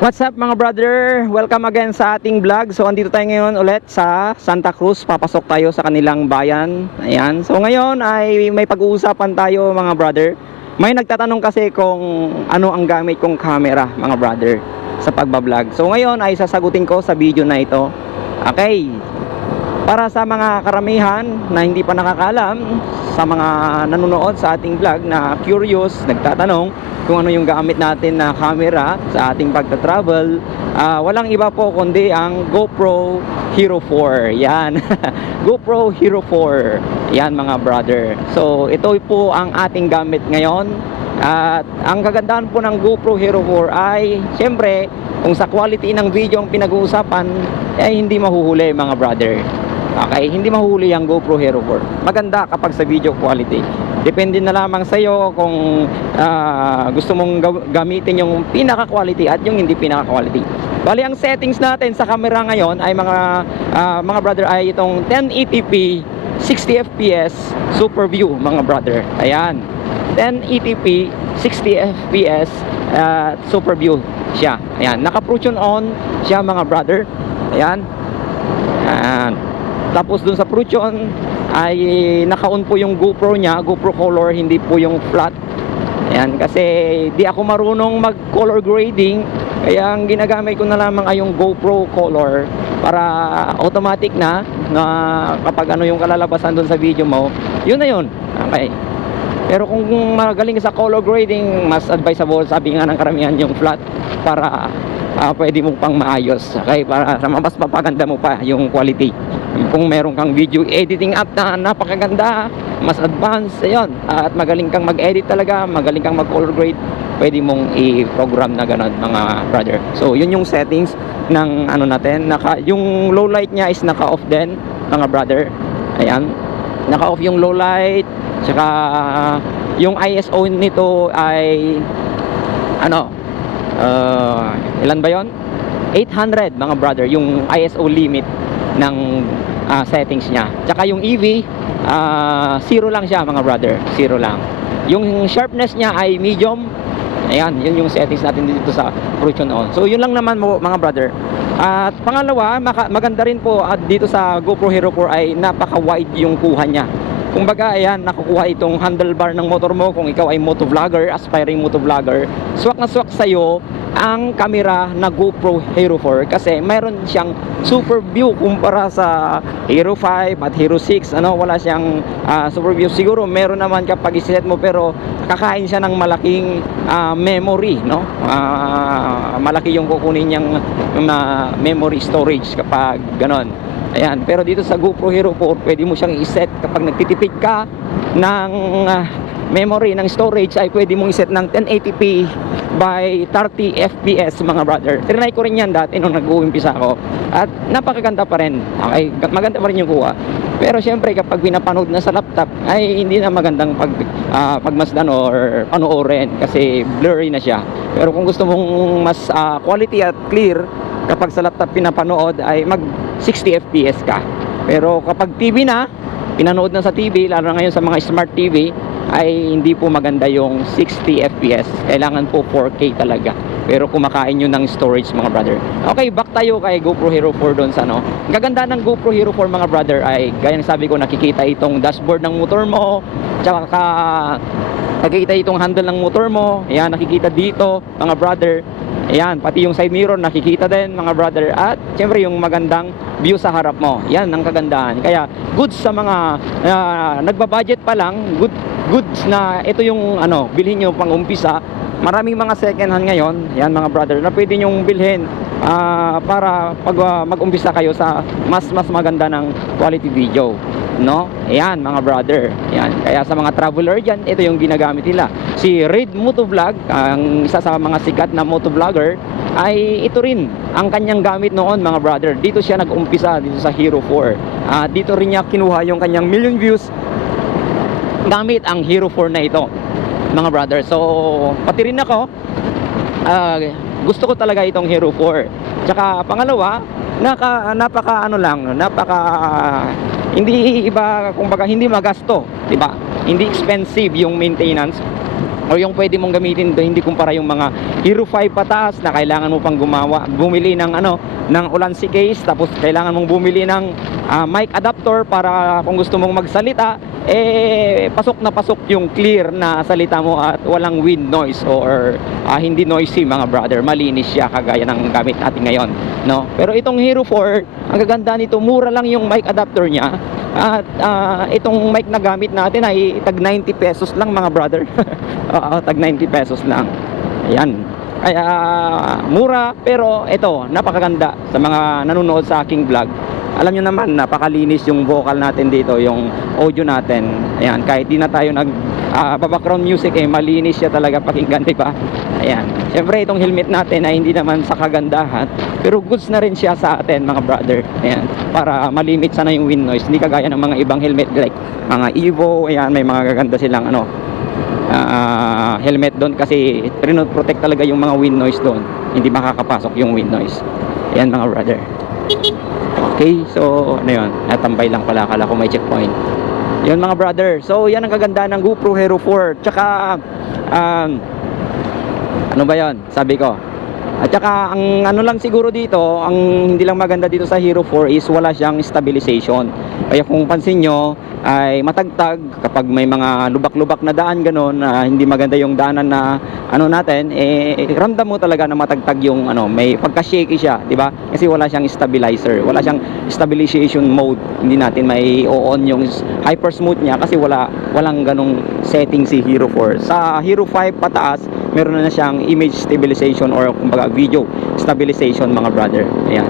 What's up mga brother? Welcome again sa ating vlog. So andito tayo ngayon ulit sa Santa Cruz. Papasok tayo sa kanilang bayan. Ayan. So ngayon ay may pag-uusapan tayo mga brother. May nagtatanong kasi kung ano ang gamit kong camera mga brother sa pagbablog. So ngayon ay sasagutin ko sa video na ito. Okay. Para sa mga karamihan na hindi pa nakakalam, sa mga nanonood sa ating vlog na curious, nagtatanong kung ano yung gamit natin na camera sa ating pagta-travel, ah, walang iba po kundi ang GoPro Hero 4. Yan. GoPro Hero 4. Yan mga brother. So ito po ang ating gamit ngayon. At ang kagandahan po ng GoPro Hero 4 ay siyempre kung sa quality ng video ang pinag-uusapan ay hindi mahuhuli mga brother. Okay, hindi mahuli ang GoPro Hero 4. Maganda kapag sa video quality. Depende na lamang sa iyo kung ah, gusto mong gamitin yung pinaka-quality at yung hindi pinaka-quality. Bali ang settings natin sa camera ngayon ay mga ah, mga brother ay itong 1080p 60 fps super view mga brother. Ayan. 1080p 60 fps ah, super view siya. Ayan, naka-Prution on siya mga brother. Ayan. Ayan. Tapos dun sa Prution ay naka-on po yung GoPro niya, GoPro color, hindi po yung flat. Ayan, kasi di ako marunong mag color grading, kaya ang ginagamit ko na lamang ay yung GoPro color para automatic na na kapag ano yung kalalabasan dun sa video mo, yun na yun. Okay. Pero kung magaling sa color grading, mas advisable sabi nga ng karamihan yung flat para ah, pwede mo pang maayos. Okay, para mas papaganda mo pa yung quality. Kung meron kang video editing app na napakaganda, mas advanced, ayun. At magaling kang mag-edit talaga, magaling kang mag-color grade, pwede mong i-program na ganun mga brother. So, yun yung settings ng ano natin. Naka, yung low light niya is naka-off din, mga brother. Ayan. Naka-off yung low light, tsaka yung ISO nito ay ano, uh, ilan ba yon? 800 mga brother, yung ISO limit ng ah, settings niya. Tsaka yung EV, ah, zero lang siya mga brother, zero lang. Yung sharpness niya ay medium. Ayan, yun yung settings natin dito sa Prution On. So yun lang naman mo mga brother. At pangalawa, maganda rin po at dito sa GoPro Hero 4 ay napaka-wide yung kuha niya. Kumbaga, ayan, nakukuha itong handlebar ng motor mo kung ikaw ay motovlogger, aspiring motovlogger. Swak na swak sa'yo ang camera na GoPro Hero 4 kasi mayroon siyang super view kumpara sa Hero 5 at Hero 6. Ano, wala siyang ah, super view. Siguro meron naman kapag iset mo pero kakain siya ng malaking ah, memory, no? Ah, malaki yung kukunin niyang na memory storage kapag ganon. Ayan, pero dito sa GoPro Hero 4, pwede mo siyang i-set kapag nagtitipid ka ng ah, memory ng storage ay pwede mong i-set ng 1080p by 30 fps mga brother. Trinay ko rin yan dati nung nag-uumpisa ako at napakaganda pa rin. Okay, maganda pa rin yung kuha. Pero syempre kapag pinapanood na sa laptop ay hindi na magandang pag ah, pagmasdan or panoorin kasi blurry na siya. Pero kung gusto mong mas ah, quality at clear kapag sa laptop pinapanood ay mag 60 fps ka. Pero kapag TV na, pinanood na sa TV, lalo na ngayon sa mga smart TV, ay hindi po maganda yung 60 fps. Kailangan po 4K talaga. Pero kumakain yun ng storage mga brother. Okay, back tayo kay GoPro Hero 4 doon sa. Ang gaganda ng GoPro Hero 4 mga brother ay gaya ng sabi ko nakikita itong dashboard ng motor mo, tsaka ka, nakikita itong handle ng motor mo. Ayan, nakikita dito mga brother. Ayan, pati yung side mirror nakikita din mga brother at syempre yung magandang view sa harap mo. Yan ang kagandahan. Kaya goods sa mga ah, nagbabudget pa lang, good goods na ito yung ano, bilhin nyo pang umpisa. Maraming mga second hand ngayon, yan mga brother, na pwede nyong bilhin ah, para pag ah, mag-umpisa kayo sa mas mas maganda ng quality video no? Ayan mga brother. Ayan. Kaya sa mga traveler diyan, ito yung ginagamit nila. Si Red Motovlog, ang isa sa mga sikat na motovlogger, ay ito rin ang kanyang gamit noon mga brother. Dito siya nag-umpisa dito sa Hero 4. Ah, dito rin niya kinuha yung kanyang million views gamit ang Hero 4 na ito mga brother. So, pati rin ako ah, gusto ko talaga itong Hero 4. Tsaka pangalawa, naka, napaka ano lang, napaka hindi iba kumbaga hindi magasto, 'di ba? Hindi expensive yung maintenance. o yung pwede mong gamitin do hindi kumpara yung mga Hero 5 pataas na kailangan mo pang gumawa bumili ng ano ng Ulansi case tapos kailangan mong bumili ng ah, mic adapter para kung gusto mong magsalita eh pasok na pasok yung clear na salita mo at walang wind noise or ah, hindi noisy mga brother. Malinis siya kagaya ng gamit natin ngayon no? Pero itong Hero 4 ang gaganda nito mura lang yung mic adapter niya. At ah, itong mic na gamit natin ay tag 90 pesos lang mga brother. Oo, tag 90 pesos lang. Ayan. Kaya mura pero ito napakaganda sa mga nanonood sa aking vlog alam nyo naman napakalinis yung vocal natin dito yung audio natin. Ayan kahit di na tayo nag ah, background music eh malinis siya talaga pakinggan di ba? Ayan. Syempre itong helmet natin ay hindi naman sa kagandahan pero goods na rin siya sa atin mga brother. Ayan para malimit sana yung wind noise hindi kagaya ng mga ibang helmet like mga Evo ayan may mga gaganda silang ano ah, helmet doon kasi protect talaga yung mga wind noise doon. Hindi makakapasok yung wind noise. Ayan mga brother okay so ano yun? Natambay lang pala akala ko may checkpoint. Yun mga brother. So yan ang kaganda ng GoPro Hero 4 tsaka um, ano ba yon sabi ko at saka ang ano lang siguro dito, ang hindi lang maganda dito sa Hero 4 is wala siyang stabilization. Kaya kung pansin nyo ay matagtag kapag may mga lubak-lubak na daan ganun, na hindi maganda yung daanan na ano natin, eh ramdam mo talaga na matagtag yung ano, may pagka-shaky siya, di ba? Kasi wala siyang stabilizer, wala siyang stabilization mode. Hindi natin may on yung hyper smooth niya kasi wala walang ganung setting si Hero 4. Sa Hero 5 pataas, meron na siyang image stabilization or kumbaga video stabilization mga brother. Ayan.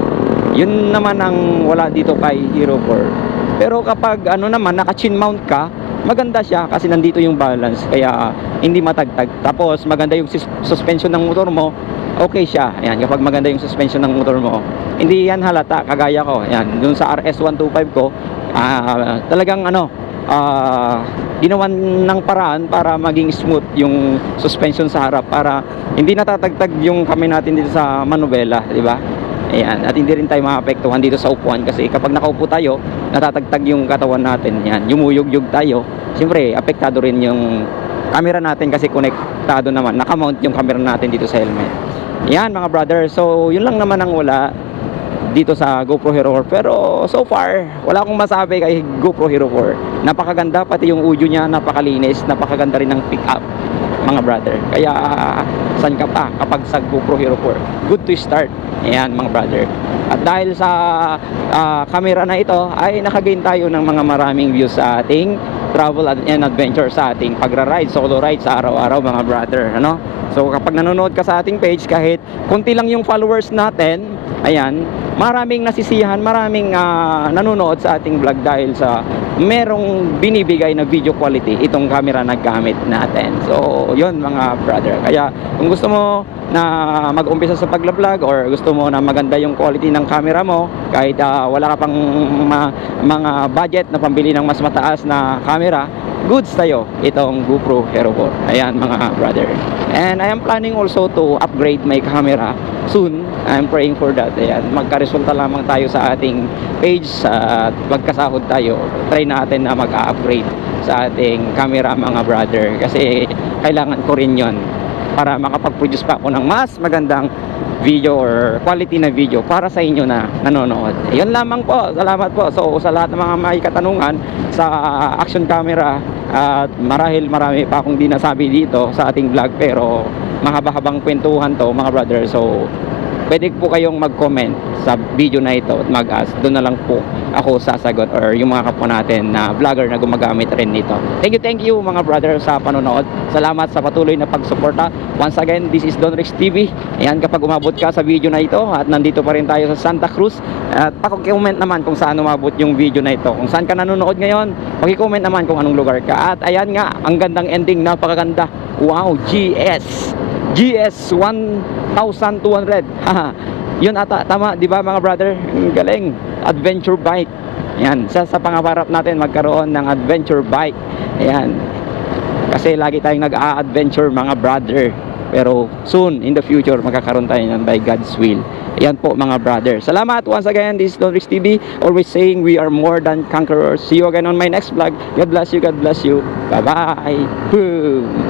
Yun naman ang wala dito kay Hero 4. Pero kapag ano naman naka-chin mount ka, maganda siya kasi nandito yung balance kaya hindi matagtag. Tapos maganda yung sus- suspension ng motor mo, okay siya. Ayan, kapag maganda yung suspension ng motor mo, hindi yan halata kagaya ko. Ayan, dun sa RS125 ko, ah, talagang ano, ah, ginawan ng paraan para maging smooth yung suspension sa harap para hindi natatagtag yung kami natin dito sa manubela, di ba? Ayan, at hindi rin tayo maapektuhan dito sa upuan kasi kapag nakaupo tayo, natatagtag yung katawan natin. Yan, yumuyog-yug tayo. Siyempre, apektado rin yung camera natin kasi konektado naman. Nakamount yung camera natin dito sa helmet. Yan mga brother. So, yun lang naman ang wala dito sa GoPro Hero 4. Pero so far, wala akong masabi kay GoPro Hero 4. Napakaganda pati yung audio niya, napakalinis, napakaganda rin ng pick up mga brother. Kaya saan ka pa kapag sa GoPro Hero 4? Good to start. Ayan mga brother. At dahil sa ah, camera na ito ay nakagain tayo ng mga maraming views sa ating travel and adventure sa ating pagra-ride, solo ride sa araw-araw mga brother, ano? So kapag nanonood ka sa ating page kahit konti lang yung followers natin, ayan, maraming nasisiyahan, maraming ah, nanonood sa ating vlog dahil sa merong binibigay na video quality itong camera na gamit natin. So, yun mga brother. Kaya kung gusto mo na mag-umpisa sa pagla-vlog or gusto mo na maganda yung quality ng camera mo kahit ah, wala ka pang ma- mga budget na pambili ng mas mataas na camera goods tayo itong GoPro Hero 4 ayan mga brother. And I am planning also to upgrade my camera soon. I'm praying for that. Ayan magkaresulta lamang tayo sa ating page at magkasahod tayo. Try natin na mag-upgrade sa ating camera mga brother kasi kailangan ko rin yon para makapag-produce pa ako ng mas magandang video or quality na video para sa inyo na nanonood. Yun lamang po. Salamat po. So sa lahat ng mga may katanungan sa action camera at marahil marami pa akong di nasabi dito sa ating vlog pero mahaba-habang kwentuhan to mga brother. So pwede po kayong mag-comment sa video na ito at mag-ask. Doon na lang po ako sasagot or yung mga kapwa natin na vlogger na gumagamit rin nito. Thank you, thank you mga brother sa panonood. Salamat sa patuloy na pagsuporta. Once again, this is Don Rex TV. Ayan, kapag umabot ka sa video na ito at nandito pa rin tayo sa Santa Cruz, at paki-comment naman kung saan umabot yung video na ito. Kung saan ka nanonood ngayon, paki-comment naman kung anong lugar ka. At ayan nga, ang gandang ending, napakaganda. Wow, GS. GS 1,200. Haha. Yun ata, tama, di ba mga brother? Galing. Adventure bike. Yan, sa, sa pangaparap natin magkaroon ng adventure bike. Ayan. Kasi lagi tayong nag-a-adventure mga brother. Pero soon, in the future, magkakaroon tayo ng by God's will. Ayan po mga brother. Salamat once again. This is Don Rix TV. Always saying we are more than conquerors. See you again on my next vlog. God bless you. God bless you. Bye-bye. Boom.